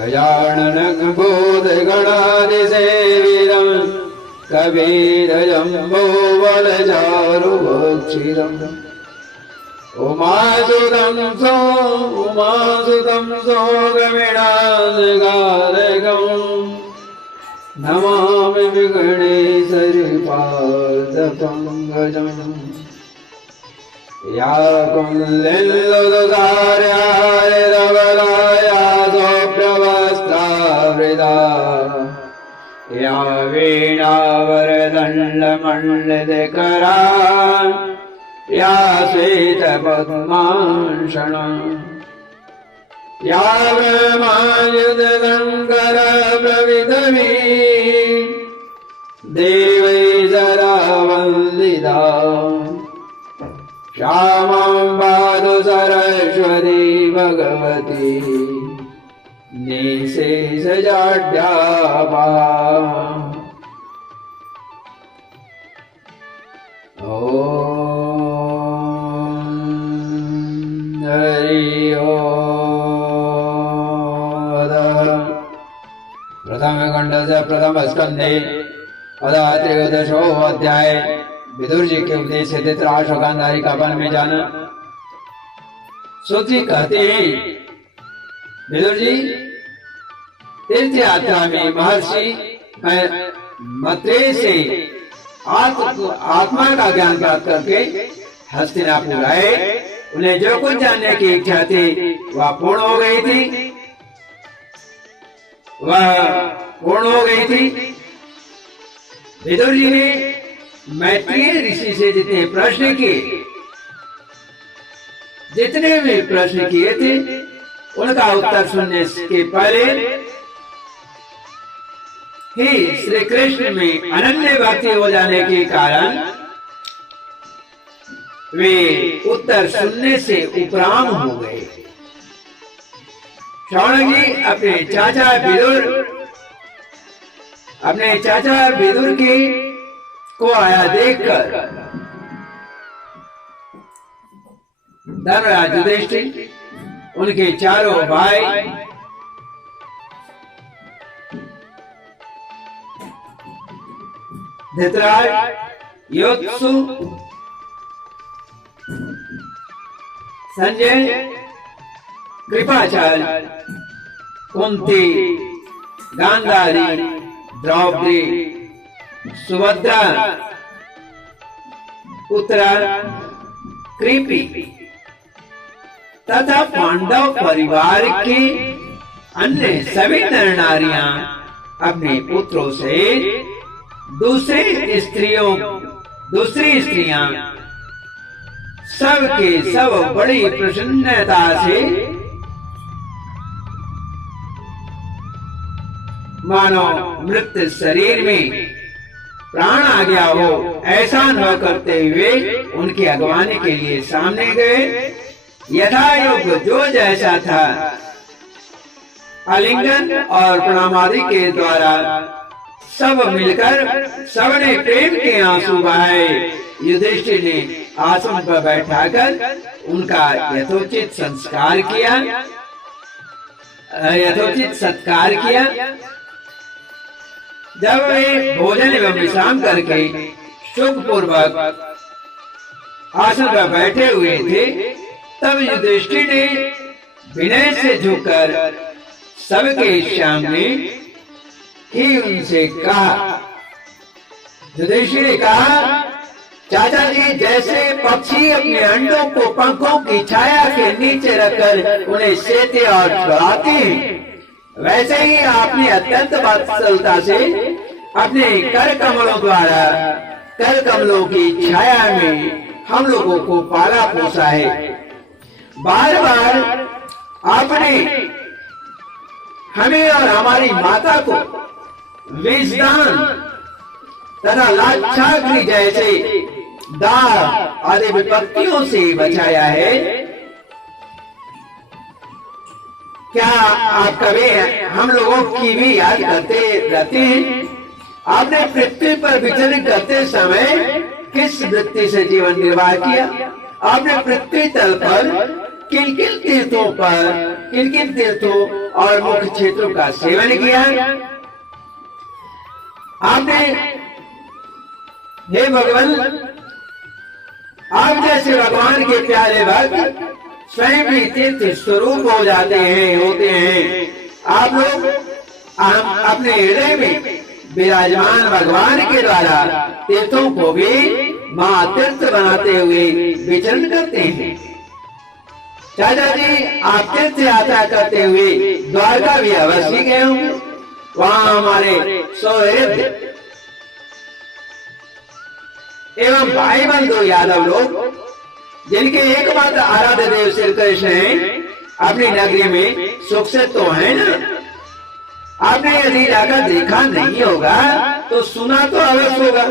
गजानन बोधगणादिसेवितं कबीरजम्बो बलचारुभक्षितम् उमासुतं सोगमिणानगारकम् नमामि विघ्नेश्वरपादपङ्कजम् या कुन्देन्दुदुधार्यारिधवलाया सौप्रवस्त्रावृता या वीणावरदण्डमण्डितकरा या श्वेतपद्मासना या ब्रह्मायुधशङ्करप्रभृतिभिः देवैः सदा वन्दिता श्यामां पातु सरस्वती भगवती निःशेषजाड्यापहा। ॐ हरि ओम्। प्रथमखण्डस्य प्रथमस्कन्धे अतः त्रयोदशोऽध्याय विदुर जी के उपदेश से धृतराष्ट्र गांधारी का वन में जाना। सुत जी कहते हैं, विदुर जी तीर्थ यात्रा में महर्षि मैत्रेय से आत्मा का ज्ञान प्राप्त करके हस्तिनापुर आए। उन्हें जो कुछ जानने की इच्छा थी वह पूर्ण हो गई थी, विदुर जी ने मैत्रेय ऋषि से जितने भी प्रश्न किए थे उनका उत्तर सुनने के पहले ही श्री कृष्ण में अनन्य भक्ति हो जाने के कारण वे उत्तर सुनने से उपराम हो गए। शौनक जी अपने चाचा विदुर की को आया देखकर धर्मराज युधिष्ठिर, उनके चारों भाई धृतराष्ट्र, योत्सु, संजय, कृपाचार्य, कुंती, गांधारी, द्रौपदी, सुभद्रा, उत्तरा, कृपी तथा पांडव परिवार के अन्य सभी नर नारियां अपने पुत्रों से दूसरी स्त्रियां सब के सब बड़ी प्रसन्नता से मानो मृत शरीर में प्राण आ गया हो ऐसा अनुभव करते हुए उनकी अगवानी के लिए सामने गए। यथायोग जो जैसा था आलिंगन और प्रणाम आदि के द्वारा सब मिलकर सबने प्रेम के आंसू बहाए। युधिष्ठिर ने आसन पर बैठाकर उनका यथोचित सत्कार किया। जब वे भोजन एवं विश्राम करके सुखपूर्वक आसन पर बैठे हुए थे तब युधिष्ठिर ने विनय से झुककर सबके सामने ही उनसे कहा। युधिष्ठिर ने कहा, चाचा जी, जैसे पक्षी अपने अंडों को पंखों की छाया के नीचे रखकर उन्हें सेते और चुराते हैं, वैसे ही आपने अत्यंत वात्सल्यता से अपने कर कमलों की छाया में हम लोगों को पाला पोसा है। बार बार आपने हमें और हमारी माता को विषदान तथा लाक्षाग्नि जैसे दाह आदि विपत्तियों से बचाया है। क्या आप कभी हम लोगों की भी याद करते रहते हैं? आपने पृथ्वी पर विचरण करते समय किस वृत्ति से जीवन निर्वाह किया? आपने पृथ्वी तल पर किन किन तीर्थों और मुख्य क्षेत्रों का सेवन किया। आपने, हे भगवान, आप जैसे भगवान के प्यारे भक्त स्वयं भी तीर्थ स्वरूप होते हैं। आप लोग अपने हृदय में विराजमान भगवान के द्वारा तीर्थों को भी महातीर्थ बनाते हुए विचरण करते हैं। चाचा जी, आप तीर्थ यात्रा करते हुए द्वारका भी अवश्य गए होंगे। वहां हमारे सौहृद एवं भाई बंधु यादव लोग, जिनके एकमात्र आराध्य देव श्री कृष्ण हैं, अपनी नगरी में सुख से तो है ना। आपने यदि जाकर देखा नहीं होगा तो सुना तो अवश्य होगा।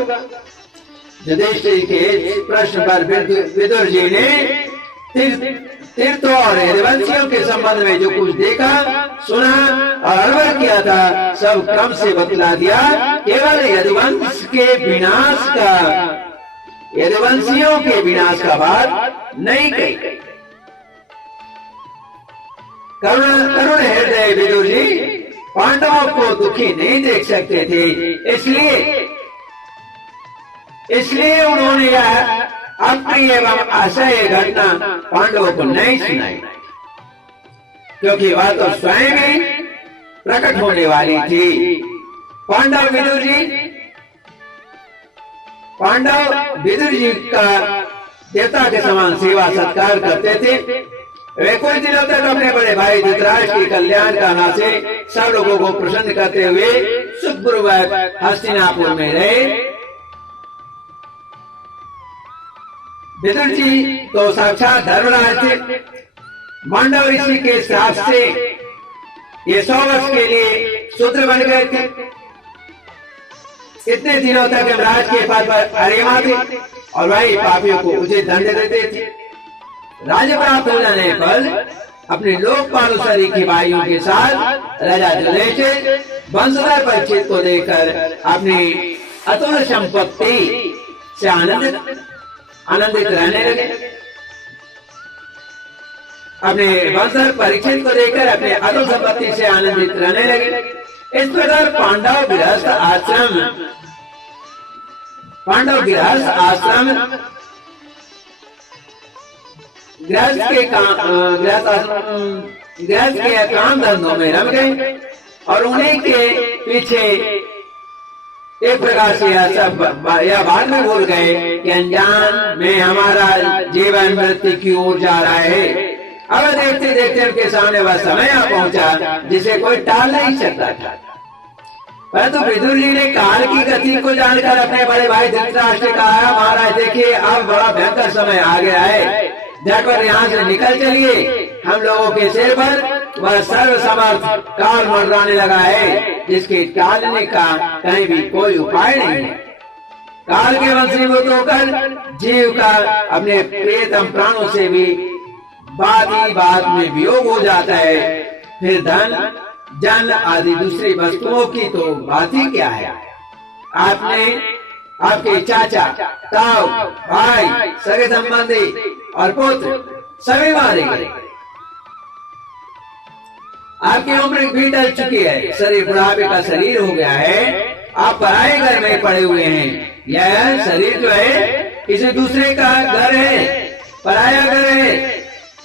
युधिष्ठिर के प्रश्न पर विदुर जी ने तीर्थों और यदुवंशियों के संबंध में जो कुछ देखा, सुना और अनुभव किया था, सब क्रम से बतला दिया। केवल यदुवंशियों के विनाश का बात नहीं कही। करुण हृदय विदुर जी पांडवों को दुखी नहीं देख सकते थे, इसलिए उन्होंने यह अप्रिय एवं असह्य घटना पांडवों को नहीं सुनाई, क्योंकि वह तो स्वयं ही प्रकट होने वाली थी। पांडव विदुर जी का देवता के समान सेवा सत्कार करते थे। वे कुछ दिनों तक अपने बड़े भाई धृतराष्ट्र के कल्याण कामना से सब लोगों को प्रसन्न करते हुए सुखपूर्वक हस्तिनापुर में रहे। विदुर जी तो साक्षात धर्मराज थे। मांडव ऋषि के श्राप से ये 100 वर्ष के लिए शूद्र बन गए थे। इतने दिनों तक यमराज के पद पर अरिमा थे और वही पापियों को उचित दंड देते थे। राज्य प्राप्त हो जाने पर अपने लोकपाल की भाइयों के साथ राजा जलेशे वंशधर परीक्षित को देकर अपनी अतुल संपत्ति से आनंदित रहने लगे। अपने वंशधर परीक्षित को देकर अपने अतुल संपत्ति से आनंदित रहने लगे। इस प्रकार पांडव गृहस्थ आश्रम गृहस्थ के काम धंधों में रम गए और उन्हीं के पीछे एक प्रकार से यह बाद में भूल गए कि अनजान में हमारा जीवन मृत्यु की ओर जा रहा है। अब देखते देखते उनके सामने वह समय आ पहुंचा जिसे कोई टाल नहीं सकता था। परंतु विदुर जी ने काल की गति को जानकर अपने बड़े भाई धृतराष्ट्र से कहा, महाराज देखिए, अब बड़ा भयंकर समय आ गया है, जाकर यहाँ से निकल चलिए। हम लोगों के सिर पर वह सर्व समर्थ काल मंडराने लगा है, जिसके टालने का कहीं भी कोई उपाय नहीं है। काल के वंशीभूत होकर जीव का अपने प्रियतम प्राणों से भी बात में वियोग हो जाता है। फिर धन जन आदि दूसरी वस्तुओं की तो बात ही क्या है। आपके चाचा, ताऊ, भाई, सगे संबंधी और पुत्र सभी मारे गए। आपकी उम्र भी टल चुकी है, शरीर बुढ़ापे का शरीर हो गया है, आप पराए घर में पड़े हुए हैं। यह शरीर जो है किसी दूसरे का घर है, पराया घर है,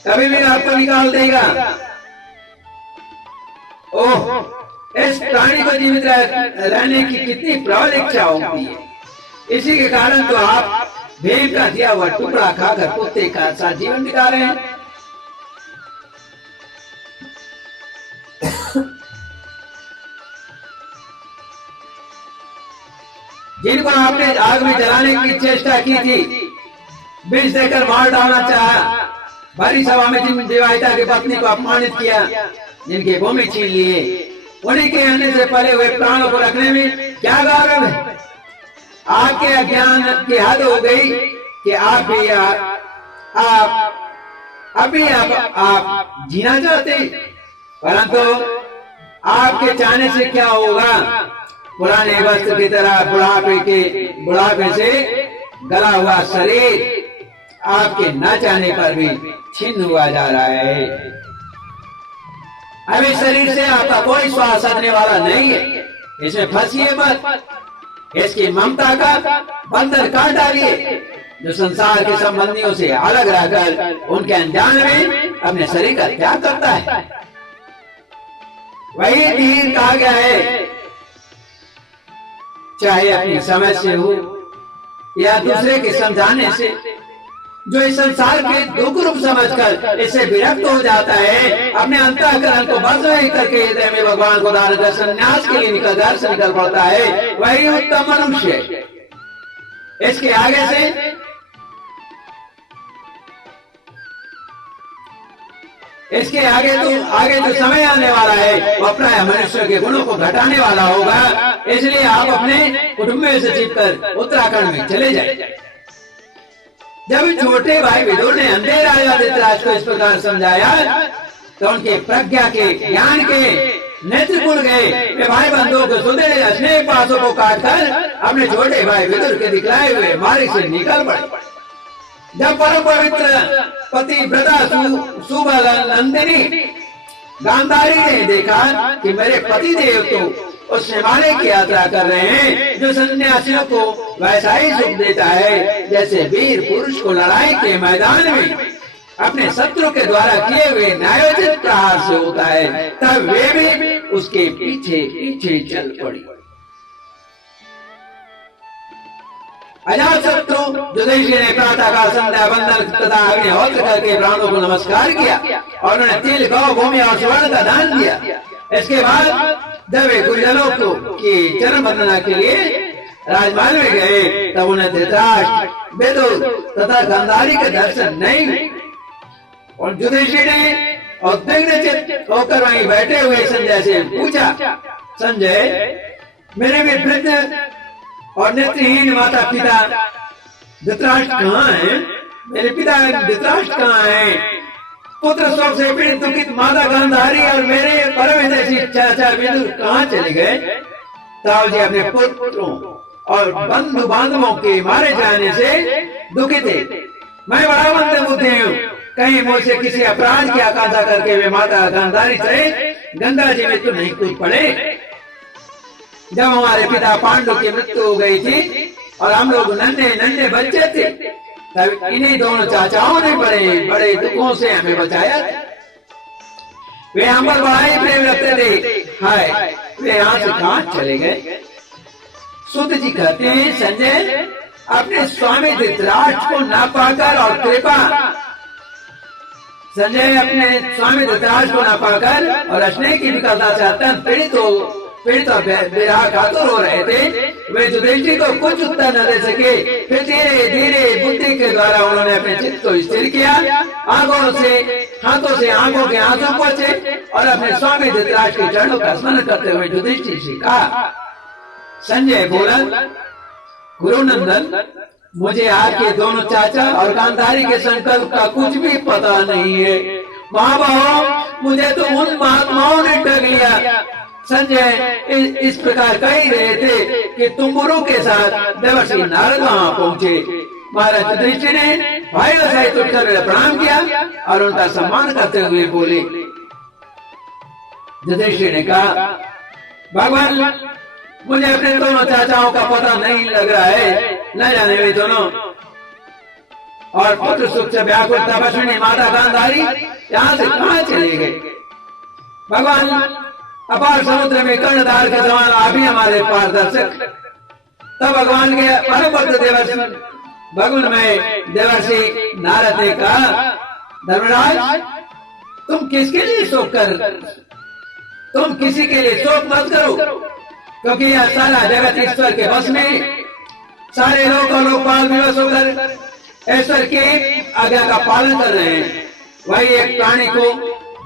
कभी भी आपको निकाल देगा। ओह, इस प्राणी को जीवित रहने की कितनी प्रबल इच्छा होती है। इसी के कारण तो आप भेड़ का दिया हुआ टुकड़ा खाकर कुत्ते का साथ जीवन बिता रहे हैं। जिनको आपने आग में जलाने की चेष्टा की थी, विष देकर मार डालना चाहा, भारी सभा में जिन विवाहिता की पत्नी को अपमानित किया, जिनके भूमि छीन लिए, उन्हीं के अन्य से पले हुए प्राणों को रखने में क्या गौरव है। आपके अज्ञान की हद हो गई कि आप जीना चाहते, परंतु आपके चाहने से क्या होगा। पुराने वस्त्र की तरह बुढ़ापे से गला हुआ शरीर आपके न चाहने पर भी छीन हुआ जा रहा है। अब इस शरीर से आपका कोई स्वाद सकने वाला नहीं है, इसमें फंसिए मत। इसकी ममता का बंधन काट डालिए, जो संसार के संबंधियों से अलग रहकर उनके अनजान में अपने शरीर का त्याग करता है। वही धीर कहा गया है, चाहे अपनी समझ से हो या दूसरे के समझाने से। जो इस संसार के दुख रूप समझकर इससे विरक्त हो जाता है, अपने अंतःकरण को बंद नहीं करके हृदय में भगवान को धारण संन्यास के लिए घर से निकल पड़ता है, वही उत्तम मनुष्य। इसके आगे से इसके आगे जो समय आने वाला है वो अपना मनुष्य के गुणों को घटाने वाला होगा। इसलिए आप अपने कुटुंब से छिपकर उत्तराखंड में चले जाए। जब छोटे भाई विदुर ने अंधे राजा धृतराज को इस प्रकार समझाया तो उनके प्रज्ञा के ज्ञान के नेत्र खुल गए। वे भाई बंधुओं को सुधे स्नेह पासों को काटकर अपने छोटे भाई विदुर के दिखलाए हुए मार्ग से निकल पड़े। जब परम पवित्र पति व्रता सुबल नंदिनी गांधारी ने देखा कि मेरे पति देव तो उस हिमालय की यात्रा कर रहे हैं जो सन्यासियों को वैसा ही सुख देता है जैसे वीर पुरुष को लड़ाई के मैदान में अपने शत्रु के द्वारा किए हुए न्यायोचित प्रहार से होता है, तब वे भी उसके पीछे पीछे चल पड़ी। अजातशत्रु युधिष्ठिर ने प्रातःकाल संध्या वंदन तथा अग्निहोत्र करके ब्राह्मणों को नमस्कार किया और उन्हें तिल गौ भूमि और स्वर्ण का दान दिया। इसके बाद जब वे गुरुजनों को की चरण वंदना के लिए राजमहल में गए तब उन्हें धृतराष्ट्र विदुर तथा गांधारी के दर्शन नहीं। और युधिष्ठिर ने उद्विग्न होकर वहीं बैठे हुए संजय से पूछा, संजय मेरे भी वृद्ध और नेत्रहीन माता पिता धृतराष्ट्र कहाँ हैं? मेरे पिता धृतराष्ट्र कहाँ हैं? पुत्र शोक से पीड़ित दुखित माता गांधारी और मेरे परम हितैषी चाचा विदुर कहाँ चले गए? ताऊ जी अपने पुत्रों और बंधु बांधवों के मारे जाने से दुखित है। मैं बड़ा मंद बुद्धि हूँ, कहीं मुझसे किसी अपराध की आकांक्षा करके वे माता गांधारी से गंगा जी में तो नहीं कूद पड़े। जब हमारे पिता पांडु की मृत्यु हो गई थी और हम लोग नन्हे नन्हे बच्चे थे, तब इन्हीं दोनों चाचाओं ने बड़े दुखों से हमें बचाया। वे हम पर बड़ा ही प्रेम रखते थे। हाय, वे यहाँ से कहाँ चले गए? सूत जी कहते हैं, संजय अपने स्वामी धृतराष्ट्र को न पाकर और कृपा संजय अपने स्वामी धृतराष्ट्र को न पाकर और स्नेह की विकलता से अत्यंत पीड़ित और बेराह कातुर हो रहे थे। वे युधिष्ठिर को कुछ उत्तर न दे सके। फिर धीरे धीरे बुद्धि के द्वारा उन्होंने अपने चित्त को स्थिर किया, हाथों से आंखों के आंसू पोंछे और अपने स्वामी धृतराष्ट्र के चरणों का स्मरण करते हुए युधिष्ठिर से कहा। संजय बोला, गुरुनंदन मुझे आपके दोनों चाचा और गांधारी के संकल्प का कुछ भी पता नहीं है। महाबाहो, मुझे तो उन महात्माओं ने ठग लिया। संजय इस प्रकार कह ही रहे थे कि तुम गुरु के साथ देवर्षि नारद वहां पहुंचे। महाराज युधिष्ठिर ने भाइयों सहित उठकर प्रणाम किया और उनका सम्मान करते हुए बोले। युधिष्ठिर ने कहा, भगवान मुझे अपने दोनों चाचाओं का पता नहीं लग रहा है। न जाने वे दोनों और पुत्र सुख से व्याकुल तपस्विनी माता गांधारी यहाँ से कहाँ चले गए? भगवान अपार समुद्र में कर्णधार के समान आप ही हमारे पारदर्शक। तब भगवान के परम भक्त देवर्षि भगवान में देवर्षि नारद ने कहा, धर्मराज तुम किसके लिए शोक तुम किसी के लिए शोक मत करो, क्योंकि यह सारा जगत ईश्वर के बस में। सारे लोग और लोकपाल विवश होकर ईश्वर की आज्ञा का पालन कर रहे हैं। वही एक प्राणी को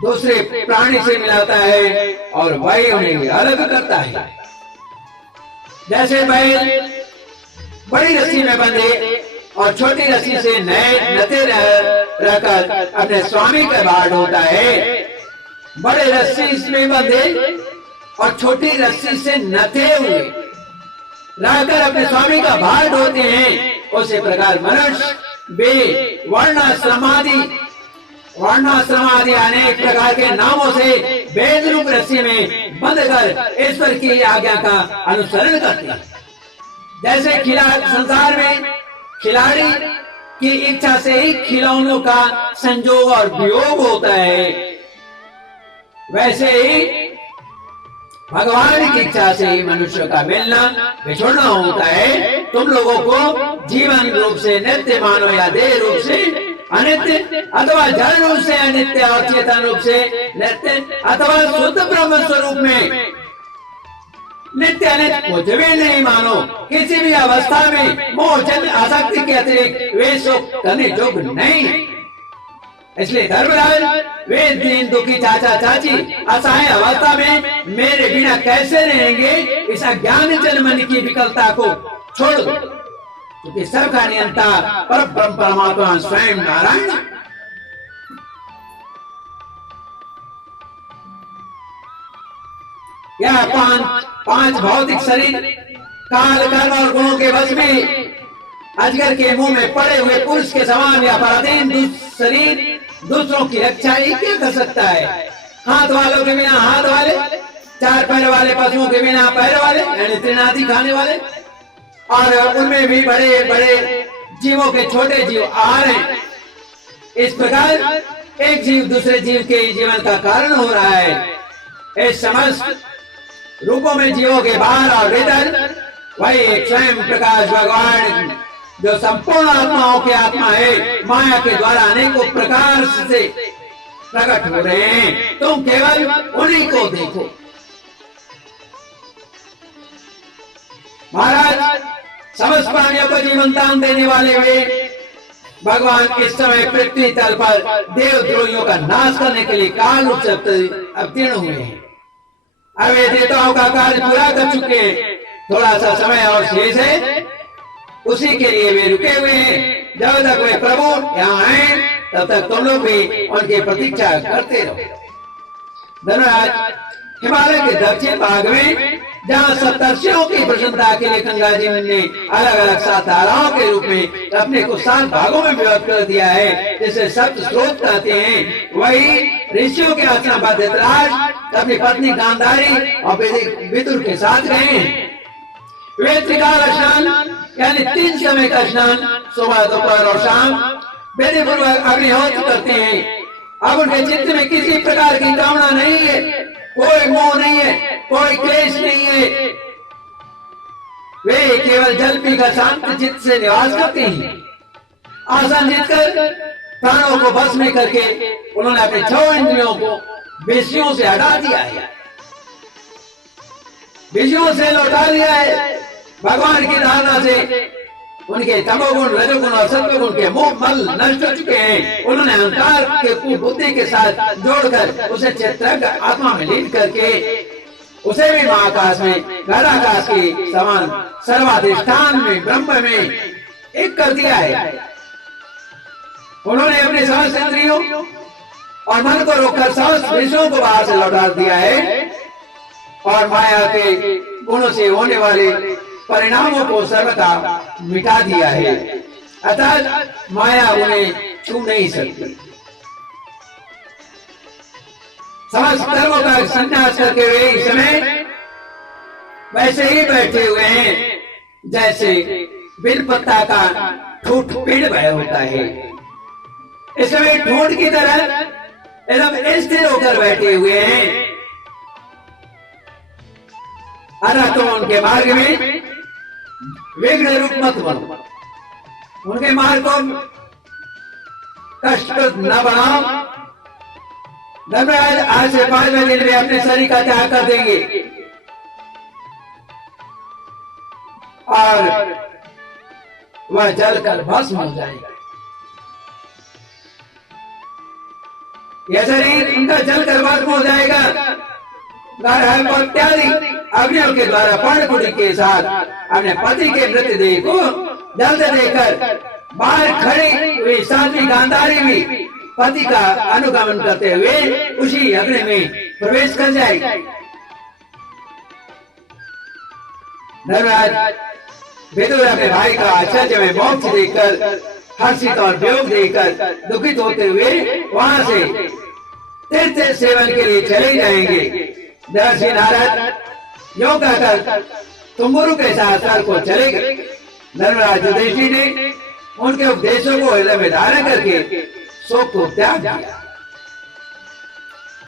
दूसरे प्राणी से मिलाता है और वही उन्हें अलग करता है। जैसे बैल बड़ी रस्सी में बंधे और छोटी रस्सी से नते रहकर अपने स्वामी का भार ढोता है, बड़े रस्सी में बंधे और छोटी रस्सी से नते हुए रहकर अपने स्वामी का भार ढोते हैं। उसी प्रकार मनुष्य वे वर्णाश्रमादि अनेक प्रकार के नामों से वेद रूप रस्सी में बंध कर ईश्वर की आज्ञा का अनुसरण करते हैं। जैसे संसार में खिलाड़ी की इच्छा से ही खिलौनों का संजोग और वियोग होता है, वैसे ही भगवान की इच्छा से ही मनुष्य का मिलना बिछुड़ना होता है। तुम लोगों को जीवन रूप से नित्य मानो या देह रूप से अनित्य, अथवा जड़ रूप से अनित्य और चेतन रूप से नित्य, अथवा शुद्ध ब्रह्म स्वरूप में नित्य अनित्य कुछ भी नहीं मानो। किसी भी अवस्था में मोह जन्म आसक्ति के अतिरिक्त वे सुख करने योग्य नहीं। इसलिए धर्मराज, वे दीन दुखी चाचा चाची असहाय अवस्था में मेरे बिना कैसे रहेंगे? इस अज्ञान जन मन की विकलता को छोड़ दो, क्योंकि सबका नियंता पर ब्रह्म परमात्मा स्वयं नारायण। यह पांच भौतिक शरीर काल कर्म और गुणों के वश में अजगर के मुंह में पड़े हुए पुरुष के समान या पराधीन शरीर दूसरों की रक्षा ही क्या कर सकता है? हाथ वालों के बिना हाथ वाले, चार पैर वाले पशुओं के बिना पैर वाले, यानी तृणादि खाने वाले, और उनमें भी बड़े बड़े जीवों के छोटे जीव आ रहे हैं। इस प्रकार एक जीव दूसरे जीव के जीवन का कारण हो रहा है। इस समस्त रूपों में जीवों के बाहर और भीतर वही एक स्वयं प्रकाश भगवान जो संपूर्ण आत्माओं की आत्मा है, माया के द्वारा अनेकों प्रकार से प्रकट हो रहे हैं। तुम केवल उन्हीं को देखो। महाराज, समस्त प्राणियों को जीवन दान देने वाले वे भगवान इस समय पृथ्वी तल पर देवद्रोहियों का नाश करने के लिए काल रूप से अवतीर्ण हुए हैं। अब वे देवताओं का कार्य पूरा कर चुके हैं। थोड़ा सा समय और शेष है, उसी के लिए वे रुके हुए हैं। जब तक वे प्रभु यहाँ आए तब तक तुम लोग भी उनकी प्रतीक्षा करते रहो। धन्यवाद। हिमालय के दक्षिण भाग में जहाँ सप्तर्षियों की प्रसन्नता के लिए गंगा जी ने अलग अलग 7 धाराओं के रूप में अपने को 7 भागों में विभक्त कर दिया है, जिसे सप्त स्रोत कहते हैं, वही ऋषियों के आश्रम पर धृतराष्ट्र अपनी पत्नी गांधारी और विदुर के साथ गए हैं। वे त्रिकाल स्नान यानी 3 समय का स्नान सुबह दोपहर और शाम विधि पूर्वक अग्निहोत्र करते हैं। अब उनके चित्त में किसी प्रकार की कामना नहीं है, कोई मोह नहीं है, कोई क्लेश नहीं है। वे केवल जल पीकर शांत चित्त से निवास करते हैं। आसन जीतकर प्राणों को बस में करके उन्होंने अपने 6 इंद्रियों को विषयों से हटा दिया है, विषयों से लौटा दिया है। भगवान की धारणा से उनके तमोगुण, रजोगुण और सत्वगुण के मोह मल नष्ट हो चुके हैं। उन्होंने अहंकार के बुद्धि के साथ जोड़कर उसे चित्रक आत्मा में लीन करके उसे भी महाकाश में घराकाश के समान सर्वाधिष्ठान में ब्रह्म में एक कर दिया है। उन्होंने अपने समस्त इंद्रियों और मन को रोककर समस्त विषयों को बाहर से लौटा दिया है और माया के गुणों से होने वाले परिणामों को सर्वथा मिटा दिया है। अतः माया उन्हें छू नहीं सकती। समस्त कर्मों का संन्यास करके वे इस समय वैसे ही बैठे हुए हैं जैसे बिल पत्ता का ठूठ पेड़ भय होता है। इस समय ठूठ की तरह एकदम स्थिर होकर बैठे हुए हैं। अरे तुम उनके मार्ग में विघ्न रूप मत बनो, उनके मार्ग को कष्टप्रद न बनाओ। धर्मराज आज से 5वें दिन में अपने शरीर का त्याग कर देंगे और वह जलकर भस्म हो जाएगा। यह शरीर उनका जलकर भस्म हो जाएगा। इत्यादि अग्नियों के द्वारा पर्णकुटी के साथ अपने पति के मृतदेह को जल्द देकर बाहर खड़ी हुई साध्वी गांधारी भी पति का अनुगमन करते हुए उसी अग्नि में प्रवेश कर जाएगी। धर्मराज विदुर अपने भाई का आश्चर्य में मोक्ष देखकर हर्षित और वियोग देकर दुखित होते हुए वहां से तीर्थ सेवन के लिए चले जाएंगे। देवर्षि नारद यूं कहकर तुम्बुरु के साथ स्वर्ग को चले गए। धर्मराज युधिष्ठिर ने उनके उपदेशों को हृदय में धारण करके शोक को त्याग दिया।